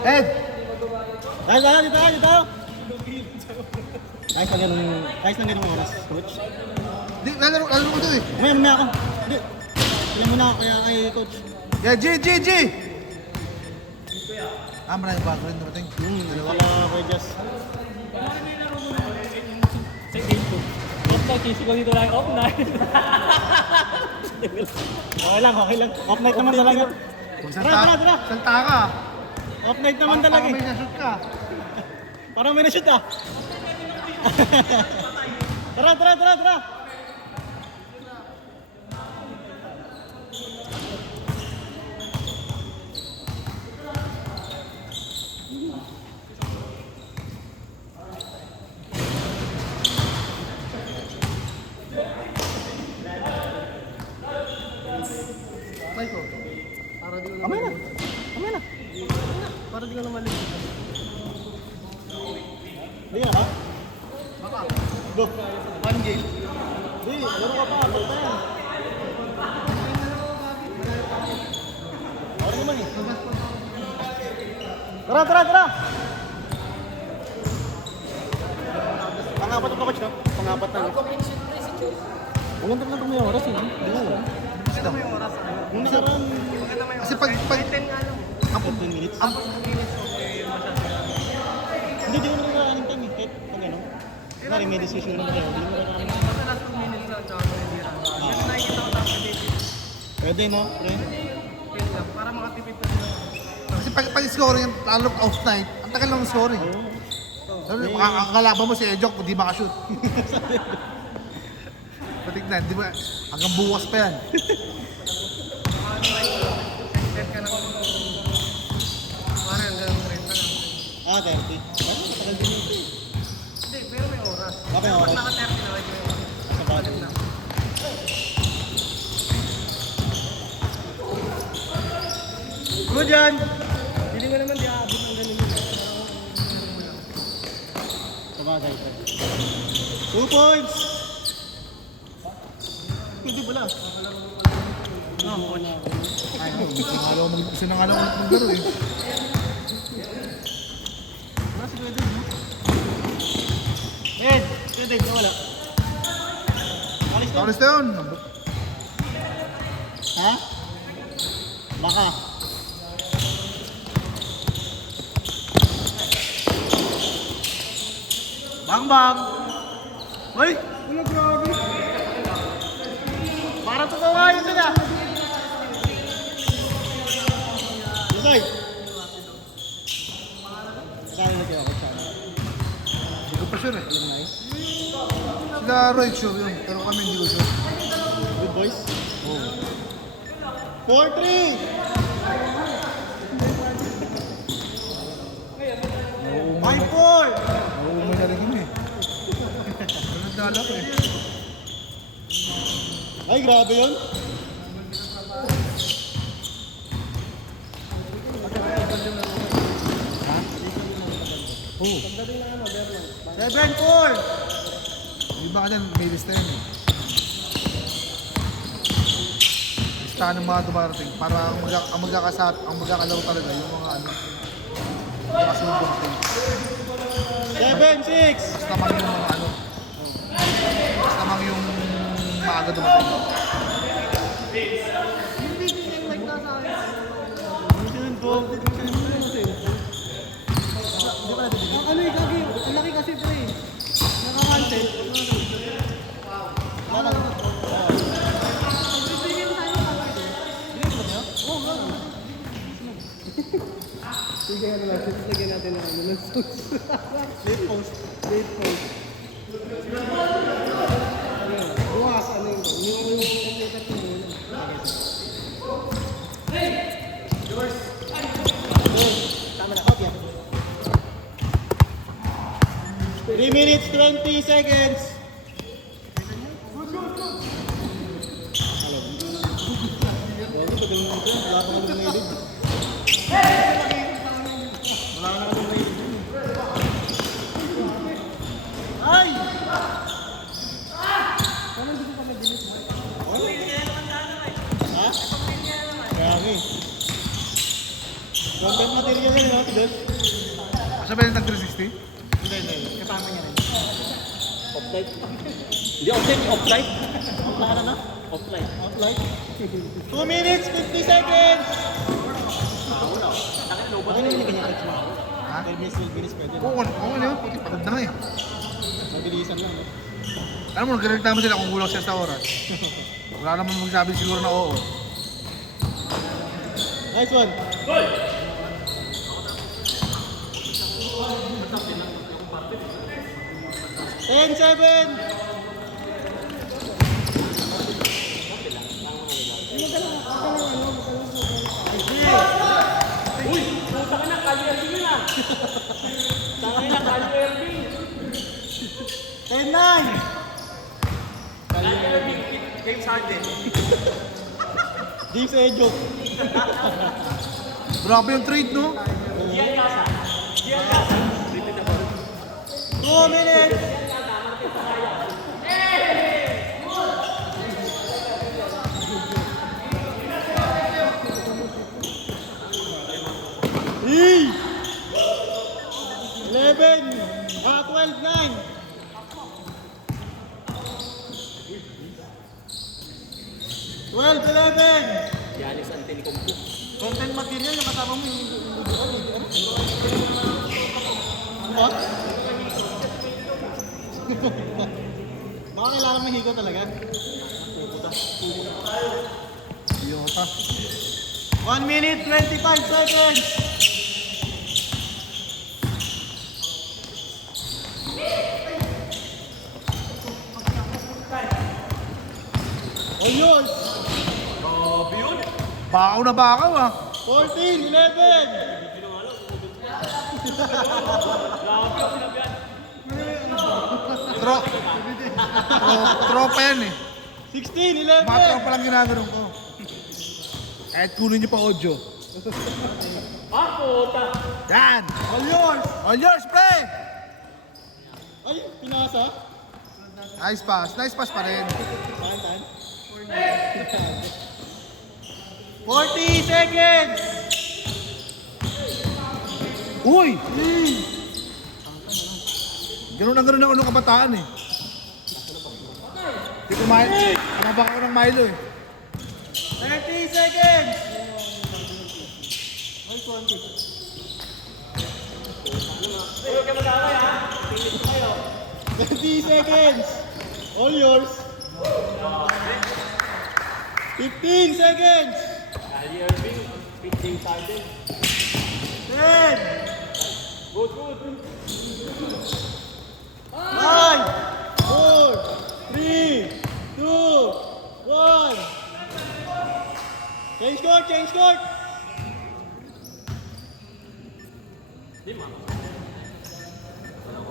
Ed! Dito tayo. Kahit na ganun oras, coach. Di, lalaro ko ito eh. Mamaya ako. Hindi. Alam mo na ako kaya kay coach. Yeah, G! Maraming bago rin dumating. Dalawa. Wala kay Jess. Sa game 2. Off night, isip ko dito lang off night. Okay lang. Off night naman talaga. Tara. Salta ka. Off night naman talaga. Parang may na-shoot ka. Parang may na-shoot ah. Tara. Kamay na. Para di ka na mali. Hindi na ba? Baka. Go. 1 game. Hindi, laro ka pa. Basta yan. Ako naman eh. Tara. Pangapat na coach, no? Pangapat na. Ang ganda na may oras eh. Sino mo yung oras? Nung nakaraan, Kasi pag 15 minutes. Hindi ko naman nakakanin time eh. Kahit pag ano. Kunwari may decision naman kayo. Hindi mo nakakanin. Basta last 2 minutes lang, tsaka hindi lang. Kasi nakikita ko tapos dito. Pwede no, pre? Yun lang, para makatipid pa sila. Kasi pag scoring yung lalo off night, ang tagal lang ng scoring. Sabi, makakalaban mo si Ejok kung di makashoot. Patignan, di ba? Hanggang bukas pa yan. Set ka ng parang hanggang 30 lang. 30. Ano, matagal din ito eh. Hindi, pero may oras. Okay, oras. Pag naka-30 na, may oras. Sa bagay. Na. Good yan! Hindi mo naman di aabot ng ganun yun. Sa bagay. 2 points! Hindi pala. No, coach. Ay, sinangalaw ko maglaro eh. Wala si Kuya Dave, no? Ed! Kuya Dave, nawala. Alis na. Tapos na yun. Ha? Baka. Bang! Hoy! Wala, grabe. Para ito kawain sila. Lusay! Saan na kaya ako siya? Hindi ko pa sure eh. Sila Roy sure yun, pero kami hindi ko sure. Good boys? Oo. 4-3! May 5-4! Oo, may nalagin eh. Nagdala ko eh. Ay, grabe yun. Oo. 7-4! Yung iba ka dyan, may lista yun eh. Listahan ng mga dumarating para ang magkakalaro talaga yung mga ano. Makasubong ko. 7-6! Basta mang yung mga ano. Basta mang yung maaga dumating. Ano yung gagi? Ang laki kasi ito eh. Naka-content. Sige na lang, lagyan natin ng ano. Late post. Late post. Bukas, ano yun? Yung computer ko yun. Tama na, kopya. 3 minutes, 20 seconds. Wala pa kami may lead. Wala na kami may lead. Ay! Ha? Grabe. Content material yun, no? Tidol? Offside. Hindi offside, offside. Offline na? Offline. Outline. 2 minutes, 50 seconds! Bakit naman yung ganyan catch mo? Ha? 10 minutes, 12 minutes pwede. Oo, ano yun? Puti, pagod na nga eh. Mabilisan lang. No? Alam mo, nagreklamo sila kung kulang siya sa oras. Wala naman magsabi siguro na oo. Nice one! 10-7! Uy! Puta ka na, Kali Irving yun ah! Tangay na, Kali Irving! 10-9! Kali Irving, James Harden. James Ejo. Grabe yung trade, no? Gian Casa. Gian Casa. 2 minutes! Hey! 11! 12, 9! Twelve, 11! Giannis Antetokounmpo. Content material yung kasama mo yung what? Baka kailangan may higo talaga. Idiota. 1 minute, 25 seconds! All yours! Bakaw na bakaw ah. 14, 11! Tropa yan eh. 16, Mga 11! tropa lang ginagano'n ko. Kahit kunin niyo pa audio. Ah, puta! Yan! All yours! All yours, pre! Ay, pinasa? Nice pass. Nice pass pa rin. Tahan. 40 seconds! Uy! Ganun na ganun ako nung kabataan eh. Hindi ko kumabak ako ng Milo eh. 30 seconds! Ay, 20. Huwag kayo mag-away ha! Tingin ko kayo. 20 seconds! All yours! 15 seconds! Kali Irving, James Harden. 10! Good, good. 9, 4, 3, 2, 1. Change court, change court.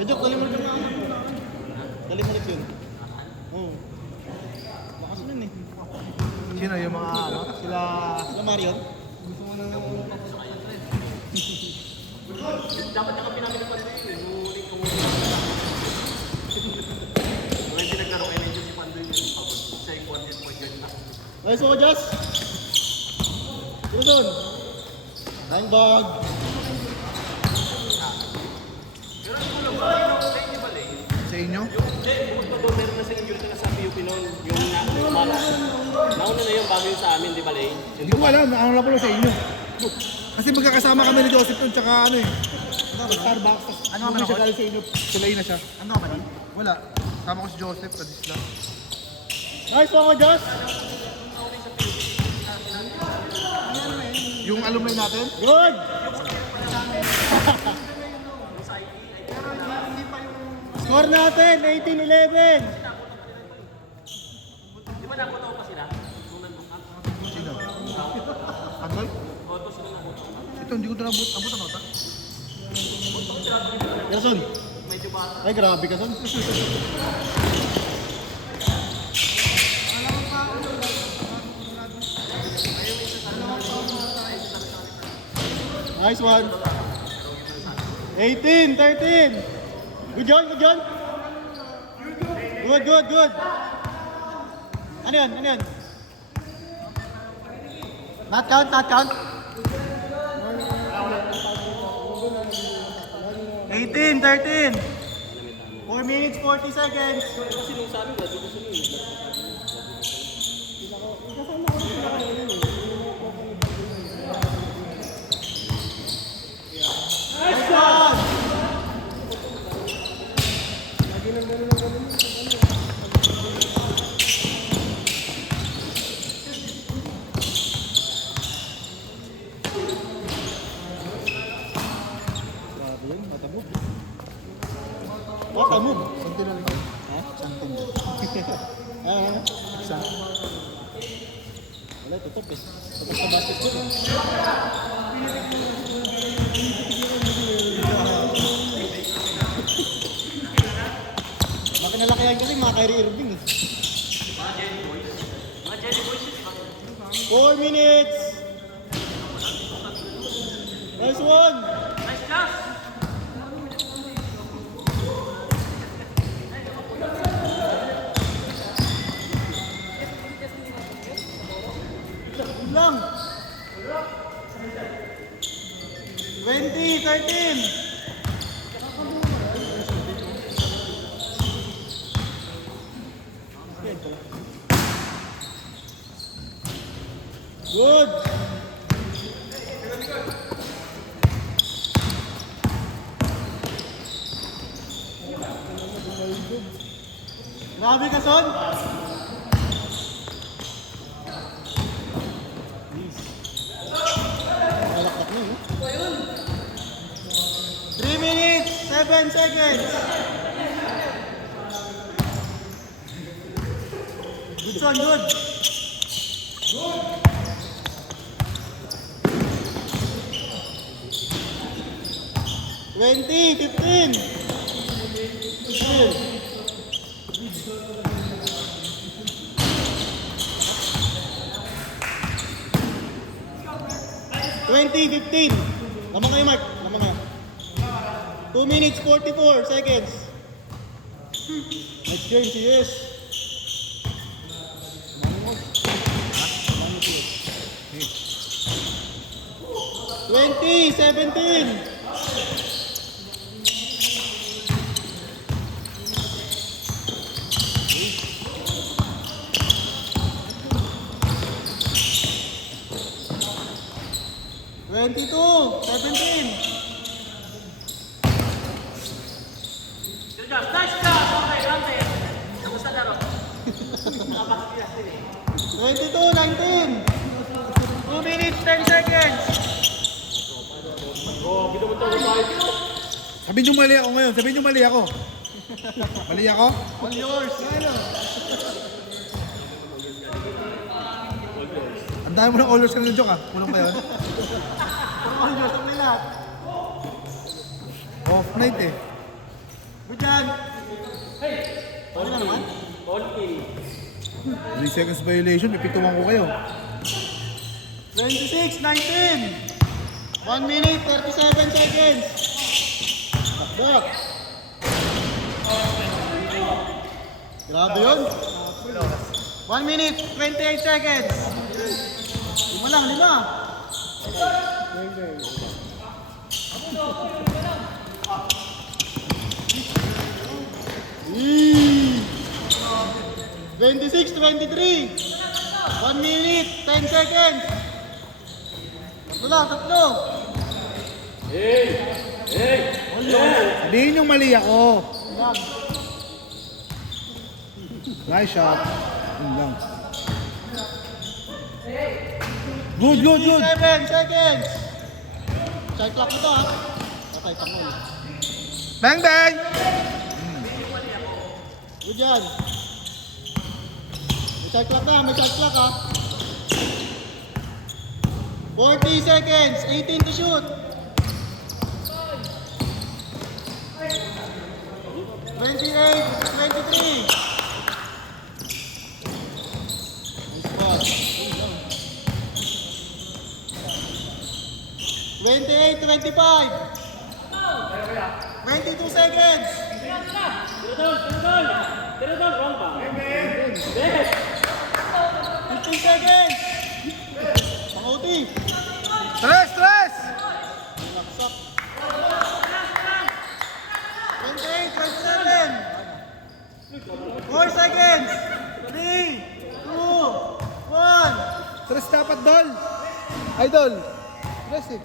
Medyo, dali mo rin mga dali mo rin yun. Oo. Lakas nun eh. Sino yung mga ano? Sila... Sila Marion? Dapat naka pinamili pa rin yun. Nuling kumulit. Mga hindi naglaro kayo medyo si Pandoy yung pagod. Siya yung content mo dyan na. Ay, so just. Susun. Time bag. Sa inyo? Hindi, bukod pa doon, meron na sa injury na sa PUP noon. Yung nauna na yun bago yung sa amin, di ba, Lane? Hindi ko alam. Ano lang pala sa inyo. Kasi magkakasama kami ni Joseph nun, tsaka ano eh. Starbucks. Ano kami siya galing sa inyo? Sulay na siya. Ano kami nun? Wala. Sama ko si Joseph, kadis lang. Nice one, Just. Yung alumni natin? Good. Score natin, 18-11. Di ba nakuha pa sila? Sino? Andoy? Ito, hindi ko ito nabut. Abot ang mata. Yason. Ay, grabe ka, Son. Nice one. 18-13. Good John, good John. Good, good, good. Ano yan, ano yan? Not count, not count. 18-13. 14 4 minutes, 40 seconds. Kasi nung sabi ko, dito sa nyo. Nice shot! Grabe yun, matabog. What a move? Santi na lang. Ha? Santi. Ah, Isa. wala, tutok eh. Tutok sa basketball. Makinalakihan kasi mga Kyrie Irving eh. 4 minutes! Nice one! Yun lang. 20, 13. Good. Grabe ka, Son. Malaktak na, eh. 3 minutes, 7 seconds. Good, Son, good. 20, 15. 15. 20, 15. Lamang kayo, Mark. Lamang ka. 2 minutes, 44 seconds. Nice game, CS. 20, 17. Twenty-two, 17. Good job. Nice job. Okay, Dante. Kamusta laro? 22, 19. 2 minutes, 10 seconds. Oh, bito mo ito. Sabihin nyo mali ako ngayon. Sabihin nyo mali ako. Mali ako? All yours. Ang dami mo ng all yours ka ng joke ah. Kulang pa yun. All yours, ang lahat. Off night eh. Good yan. Ano na naman? All in. 3 seconds violation. Pipituan ko kayo. 26, 19. 1 minute, 37 seconds. Back. Grabe yun. 1 minute, 28 seconds. Lima lang, lima. Mm. 26, 23. 1 minute, 10 seconds. Tatlo lang, tatlo. Sabihin nyo mali ako. Lang. Nice shot. Yun lang. Good, good, good. 7 seconds. Side clock ito ha. Okay, pangol. Bang, bang! Good yan. May side clock ha, may side clock ha. 40 seconds, 18 to shoot. 28, 23. Nice pass. 28, 25. 22 seconds. Tira doon, wrong ba? 15 seconds. Pang-OT. Stress, stress! Laksak. 28, 27. 4 seconds! 3, 2, 1! Stress dapat, Dol. Idol. Stress eh.